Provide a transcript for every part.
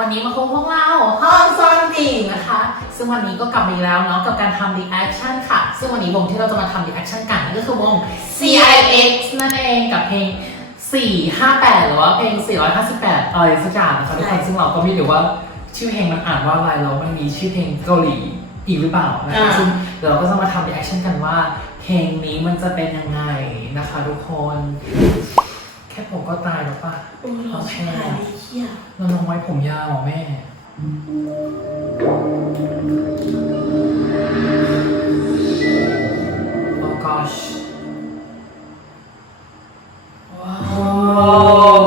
วันนี้มาพบพวกเราห้องซ่อนติ่งนะคะ ซึ่งวันนี้ก็กลับมาอีกแล้วเนาะกับการทำ reaction ค่ะ ซึ่งวันนี้วงที่เราจะมาทำ reaction กันนั่นก็คือวง CIX นั่นเองกับเพลง 458 หรือว่าเพลง 458อะไรสักอย่างนะคะทุกคนซึ่งเราก็ไม่รู้ว่าชื่อเพลงมันอ่านว่าอะไรแล้วมันมีชื่อเพลงเกาหลีอีกหรือเปล่านะคะอ่าซึ่งเดี๋ยวเราก็จะมาทำ reaction กันว่า เพลงนี้มันจะเป็นยังไงนะคะทุกคนแค่ผมก็ตายแล้วป่ะโอ้ยเราใช่ไหมเที่ยเราลองไว้ผมยาวเหรอแม่ โอ้ gosh ว้าว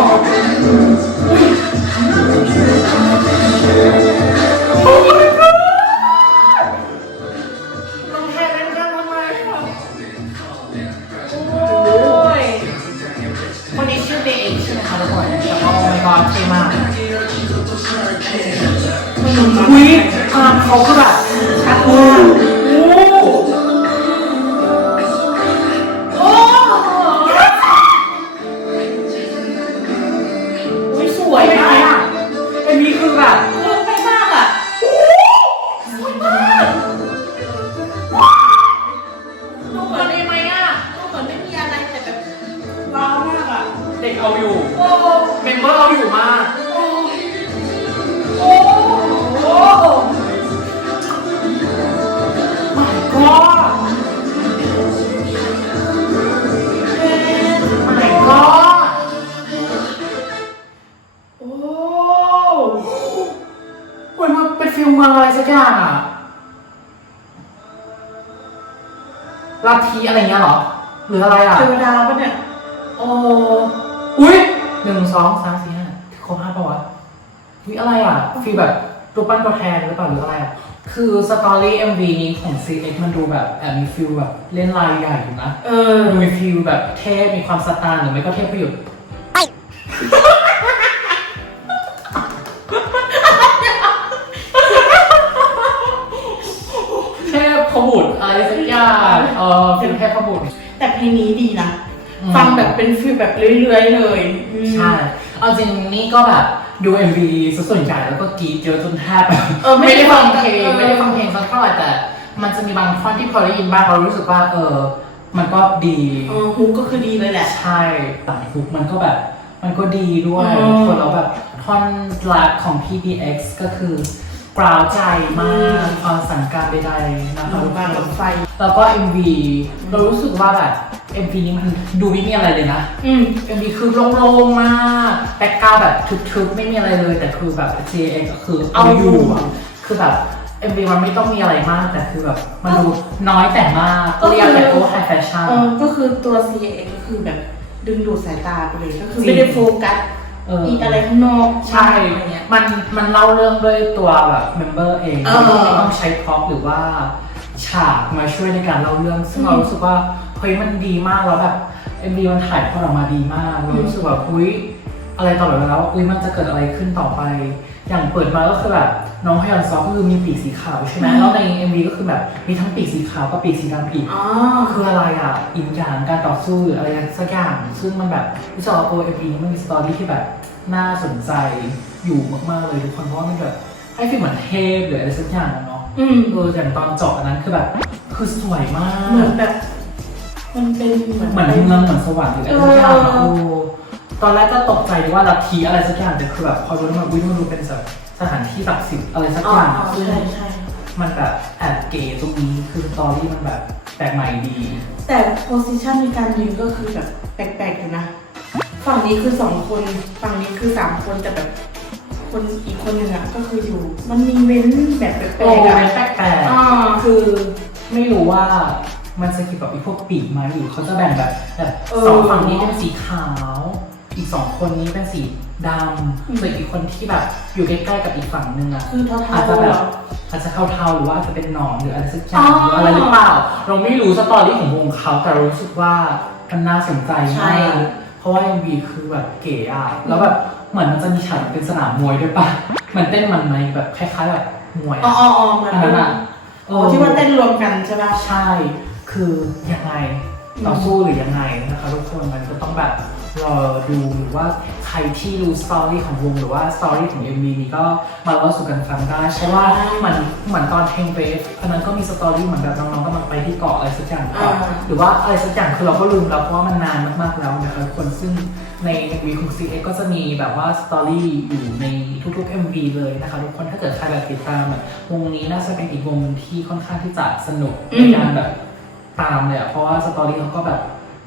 โอ้ยคนนี้ชื่อเบย์ใช่ไหมคะทุกคนแต่ก็ oh my god เท่มากอุ้ยภาเขาก็แบบชัดมาก เด็กเอาอยู่ เมมเบอร์เอาอยู่มากโอ้โอ้โอ้ my god my god โอ้เหมือนมันเป็นฟิลเมืองอะไรสักอย่างอะลัทธิอะไรเงี้ยเหรอ หรืออะไรอะ เทวดาปะเนี่ย โอ้ อุ้ยหนึ่งสองสามสี่ห้าครบห้าปะวะอุ้ยอะไรอะฟีลแบบรูปปั้นตัวแทนหรือเปล่าหรืออะไรอะ คือสตอรี่ MV นี้ของ CX มันดูแบบแอบมีฟิลแบบเล่นลายใหญ่อยู่นะเออดูมีฟิลแบบเทพมีความสตาร์หรือไม่ก็เทพประยุทธ์เทพขบุตรอะไรสักอย่างเออฟิลเทพขบุตรแต่เพลงนี้ดีนะอืม ฟังแบบเป็นฟีลแบบเรื่อยๆเลยอืม ใช่ เอาจริงนี่ก็แบบดู MV ซะส่วนใหญ่แล้วก็กรีดเยอะจนแทบแบบเออไม่ไม่ได้ได้ฟัฟังงเพลงเออ ไม่ได้ฟังเพลงสักเท่าไหร่แต่ มันจะมีบางท่อนที่พอได้ยินบ้างเรารู้สึกว่าเออ มันก็ดีเออฮุกก็คือดีเลยแหละ ใช่หลายฟุกมันก็แบบ มันก็ดีด้วยอืม คนเราแบบท่อนรักของ PDX ก็คือกล้าวใจมากความสั่งการใดๆนะคะทุกมาคกับนไฟ แล้วก็ MV เรารู้สึกว่าแบบ MV นี้มันดูไม่มีอะไรเลยนะอืม MV คือโล่งๆมากแบ็กกราวแบบทึบๆไม่มีอะไรเลย แต่คือแบบ JX ก็คือเอาอยู่อะคือแบบ MV มันไม่ต้องมีอะไรมากแต่คือแบบมันดูน้อยแต่มากก็คือ เรียกแบบโอ้ไฮแฟชั่น เออก็คือตัว CAX ก็คือแบบดึงดูดสายตาไปเลย ก็คือจริง ไม่ได้โฟกัสเอออีกอะไรข้างนอกใช่อะไรเงี้ย มันมันเล่าเรื่องด้วยตัวแบบเมมเบอร์เองเออ ไม่ต้องใช้พร็อพหรือว่าฉากมาช่วยในการเล่าเรื่องซึ่งอืมเรารู้สึกว่า เฮ้ยมันดีมากแล้วแบบ MV มันถ่ายทอดออกมาดีมากเรารู้สึกแบบอุ้ยอะไรต่อเลยแล้วอุ้ยมันจะเกิดอะไรขึ้นต่อไป อย่างเปิดมาก็คือแบบน้องฮยอนซอก็คือมีปีกสีขาวใช่ไหมอืมแล้วใน MV ก็คือแบบมีทั้งปีกสีขาวกับปีกสีดำอีกอ๋อคืออะไรอะอีกอย่างการต่อสู้หรืออะไรสักอย่างซึ่งมันแบบรู้สึกว่าตัวเอ็มพีมันมีสตอรี่ที่แบบน่าสนใจอยู่มากๆเลยทุกคนเพราะว่ามันแบบให้ฟีลเหมือนเทพหรืออะไรสักอย่างอะเนาะอืมเอออย่างตอนเจาะอันนั้นคือแบบคือสวยมากเหมือนแบบ มันเป็นเหมือนเหมือนเมืองเหมือนสวรรค์หรืออะไรสักอย่างอะเออโอ้ตอนแรกก็ตกใจว่าลัทธิอะไรสักอย่างแต่คือแบบพอรู้แล้วมันวิ่งมันดูเป็นแบบสถานที่ศักดิ์สิทธิ์อะไรสักอ๋ออย่างอ๋อซึ่งใช่ใช่ มันแบบแอบเก๋ตรงนี้คือสตอรี่มันแบบแปลกใหม่ดี แต่โพสิชันในการยืนก็คือแบบแปลกๆอยู่นะ ฝั่งนี้คือสองคน ฝั่งนี้คือสามคนแต่แบบ คนอีกคนหนึ่งอะก็คืออยู่ มันมีเว้นแบบแปลโอ้กๆยอะแปลกๆอ่าคือไม่รู้ว่า มันจะเกี่ยวกับไอ้พวกปีกไหมหรือเขาจะแบ่งแบบแบบเออ สองฝั่งนี้เป็นสีขาว อีกสองคนนี้เป็นสีดอืมำส่วนอีกคนที่แบบอยู่ใกล้ๆกับอีกฝั่งนึงอะ คือเท่าอาจๆจะเหแบรบอ อาจจะเทาๆหรือว่าอาจจะเป็นหนอนหรืออะไรสักอย่างอ๋อหรืออะไรหรือเปล่า เราไม่รู้สตอรี่ของวงเขาแต่รู้สึกว่ามันน่าสนใจใช่ มากเพราะว่า MV คือแบบเก๋อะแล้วแบบเหมือนมันจะมีฉากเป็นสนามมวยด้วยปะเหมือนเต้นมันไหมแบบคล้ายๆแบบมวยอ๋ออะอ๋ออ๋อเหมือนอันนั้นอะอ๋อที่ว่าเต้นรวมกันใช่ปะ ใช่ คือยังไงอืมต่อสู้หรือยังไงนะคะทุกคนมันก็ต้องแบบรอดูหรือว่าใครที่รู้สตอรี่ของวงหรือว่าสตอรี่ของ MV นี้ก็มาเล่าสู่กันฟังได้เพราะว่าเหมือนเหมือนตอนเพลงเวฟอันนั้นก็มีสตอรี่เหมือนแบบน้องๆก็มาไปที่เกาะอะไรสักอย่างก่อนอ่าหรือว่าอะไรสักอย่างคือเราก็ลืมแล้วเพราะว่ามันนานมากๆแล้วนะคะทุกคนซึ่งใน MV ของ CX ก็จะมีแบบว่าสตอรี่อยู่ในทุกๆ MV เลยนะคะทุกคนถ้าเกิดใครแบบติดตามอะวงนี้น่าจะเป็นอีกวงหนึ่งที่ค่อนข้างที่จะสนุกอืในมการแบบ ตามเลยอะเพราะว่าสตอรี่เขาก็แบบ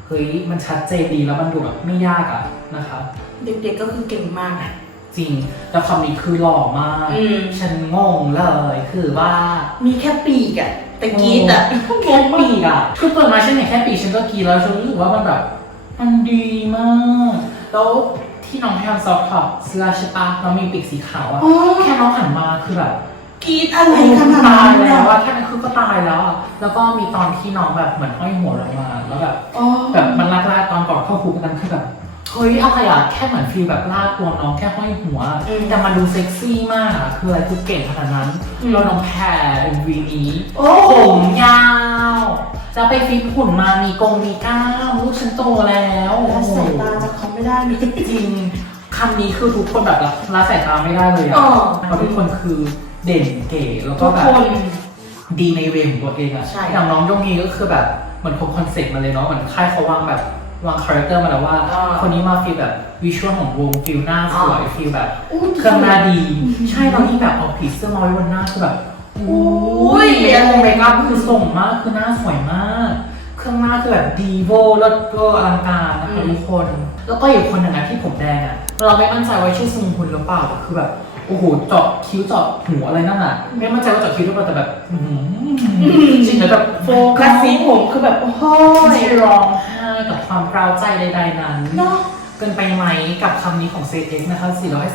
เฮ้ยมันชัดเจนดีแล้วมันดูแบบไม่ยากอะนะคะเด็กๆก็คือเก่งมากอะ จริงแล้วคำนี้คือหล่อมาก อืม ฉันงงเลยคือว่า มีแค่ปีกอะแต่กรีดอะแค่ปีกอะคือเปิดมาฉันเห็นแค่ปีกฉันก็กรีดแล้วฉันรู้สึกว่ามันแบบมันดีมาก แล้วที่น้องให้ทำซอฟต์ท็อปเสื้อใช่ปะแล้วมีปีกสีขาวอะอ๋อแค่น้องหันมาคือแบบ กรีดอะไรขนาดตานั้ยนแล้อะวอะแค่นั้นคือก็ตายแล้วอะแล้วก็มีตอนที่น้องแบบเหมือนห้อยหัวลงมา แล้วแบบอ๋อแบบมันลากลากๆตอนก่อนเข้าคุกนั้นคือแบบเฮ้ยอะไรอะแค่เหมือนฟีลแบบลากตัวน้องแค่ห้อยหัว อืม แต่มันดูเซ็กซี่มากอะคืออะไรคือเก่งขนาดนั้นอืมแล้วน้องแพร MV นี้ โอ้ผมยาวแล้วไปฟิตหุ่นมามีกงมีกล้ามลูกฉันโตแล้วละสายตาจากเขาไม่ได้เลย จริงคำนี้คือทุกคนแบบละละสายตาไม่ได้เลยอะอ๋อเพราะทุกคนคือ เด่นเก๋แล้วก็ทุกแบคบน ดีในเวของตัวเองอะใช่ อย่างน้องยงฮีก็คือแบบเหมือนคงคอนเซ็ปต์มาเลยเนาะเหมือนค่ายเขาวางแบบวางคาแรคเตอร์มาแล้วว่า อ่า คนนี้มาฟีลแบบวิชวลของวงฟีลหน้าสวยอ่า ฟีลแบบอู้เครื่องหน้าดี ใช่ตอนที่แบบเอาผีเสื้อมาไว้บนหน้าคือแบบอุ้ยเมคอัพเมคอัพคือส่งมากคือหน้าสวยมาก เครื่องหน้าคือแบบดีโวแล้วก็อลังการนะคะทุกคน แล้วก็อีกคนหนึ่งนะที่ผมแดงอะเราไม่มั่นใจว่าชื่อซุงฮุนหรือเปล่าแต่คือแบบ โอ้โหเจาะคิ้วเจาะหูอะไรนั่นอะไม่มั่นใจว่าเจาะคิ้วหรือเปล่าแต่แบบอื้อหือจริงๆแล้วแบบโฟกัสสีผมคือแบบโอ้โหที่ร้องไห้กับความกล้าวใจใดๆนั้น เนาะ เกินไปไหมกับคำนี้ของ CX นะคะ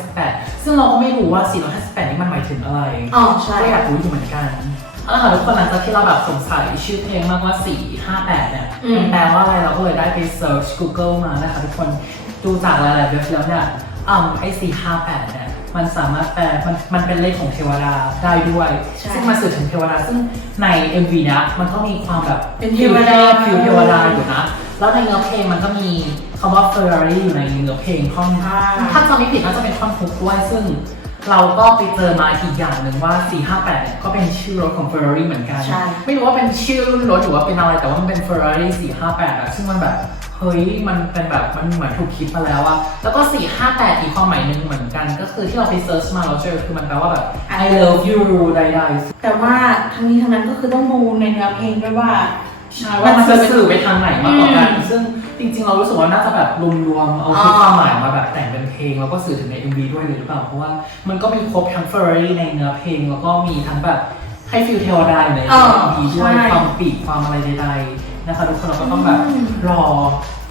458 ซึ่งเราก็ไม่รู้ว่า 458 นี้มันหมายถึงอะไร อ๋อใช่ ก็อยากรู้อยู่เหมือนกันเอาละค่ะทุกคนหลังจากที่เราแบบสงสัยชื่อเพลงมากว่า 458 เนี่ยอืม มันแปลว่าอะไรเราก็เลยได้ไป search Google มานะคะทุกคนดูจากหลายๆเว็บแล้วเนี่ยอ่าไอ้458 เนี่ย มันสามารถแปลมันมันเป็นเลขของเทวดาได้ด้วย ใช่ซึ่งมันสื่อถึงเทวดาซึ่งใน MV เนะมันก็มีความแบบเป็นเทวดา ฟิลเทวดาอยู่นะ แล้วในเนื้อเพลงมันก็มีคำว่า Ferrari อยู่ในเนื้อเพลงท่อนอ่าถ้าจำไม่ผิดน่าจะเป็นท่อนฮุกด้วยซึ่ง เราก็ไปเจอมาอีกอย่างหนึ่งว่า 458เนี่ยก็เป็นชื่อรถของ Ferrari เหมือนกัน ใช่ ไม่รู้ว่าเป็นชื่อรุ่นรถหรือว่าเป็นอะไรแต่ว่ามันเป็น Ferrari 458อะซึ่งมันแบบ เฮ้ยมันเป็นแบบมันเหมือนถูกคิดมาแล้วอะแล้วก็ 4 5 8 อีกความหมายหนึ่งเหมือนกัน ก็คือที่เราไปเซิร์ชมาเราเจอคือมันแปลว่าแบบ I love you ใดๆแต่ว่าทั้งนี้ทั้งนั้นก็คือต้องดูในเนื้อเพลงด้วยว่าใช่ว่ามันจะสื่อไปทางไหนมากกว่ากัน ซึ่งจริงๆ เรารู้สึกว่าน่าจะแบบรวมๆเอาทุกความหมายมาแบบแต่งเป็นเพลง แล้วก็สื่อถึงใน MV ด้วยเลยหรือเปล่า เพราะว่ามันก็มีครบทั้งเฟอร์รี่ในเนื้อเพลง แล้วก็มีทั้งแบบให้ฟิลเทวดาอยู่ในเออ MV ด้วยใช่ความปีกความอะไรใดๆ นะคะทุกคนเราก็ต้องแบบอืมรอ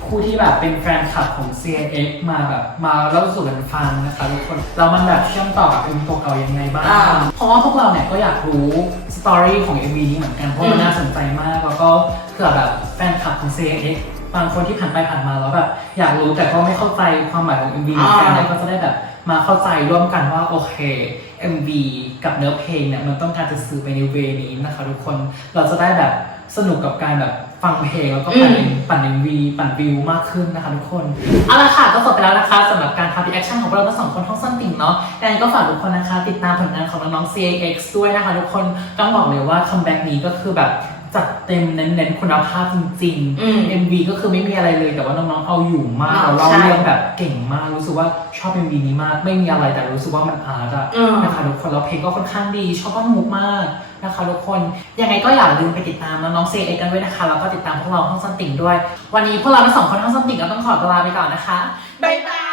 ผู้ที่แบบเป็นแฟนคลับของ CX มาแบบมาเล่าสู่กันฟังนะคะทุกคนแล้วมันแบบเชื่อมต่อกับ MV ตัวเก่ายังไงบ้างอ่า เพราะว่าพวกเราเนี่ยก็อยากรู้สตอรี่ของ MV นี้เหมือนกันเพราะมันอืมน่าสนใจมากแล้วก็เผื่อแบบแฟนคลับของ CX บางคนที่ผ่านไปผ่านมาแล้วแบบอยากรู้แต่ก็ไม่เข้าใจความหมายของ MV เหมือนกันเนี่ยก็จะได้แบบมาเข้าใจร่วมกันว่าโอเค MV กับเนื้อเพลงเนี่ยมันต้องการจะสื่อไปในเวนี้นะคะทุกคนเราจะได้แบบสนุกกับการแบบ ฟังเพลงแล้วก็ปั่นอืม ปั่น MV ปั่นวิวมากขึ้นนะคะทุกคน เอาละค่ะก็จบไปแล้วนะคะสำหรับการทำรีแอคชั่นของพวกเราทั้งสองคนท้องสั้นติ่งเนาะดังนั้นก็ฝากทุกคนนะคะ ติดตามผลงานของน้องๆ CAX ด้วยนะคะทุกคนต้องบอกเลยว่าคัมแบ็กนี้ก็คือแบบ จัดเต็มเน้นๆคุณภาพจริงอืมๆ MV ก็คือไม่มีอะไรเลยแต่ว่าน้องๆเอาอยู่มากอ่าแล้วเล่าใช่ เรื่องแบบเก่งมากรู้สึกว่าชอบ MV นี้มาก ไม่มีอะไรแต่รู้สึกว่ามันอาร์ตอะ อืม นะคะทุกคนแล้วเพลงก็ค่อนข้างดี ชอบว่ามุกมากนะคะทุกคน ยังไงก็อย่าลืมไปติดตามน้องๆ CAX กันด้วยนะคะ แล้วก็ติดตามพวกเราห้องสันติ่งด้วย วันนี้พวกเราทั้งสองคนห้องสันติ่งก็ต้องขอตัวลาไปก่อนนะคะ บ๊ายบาย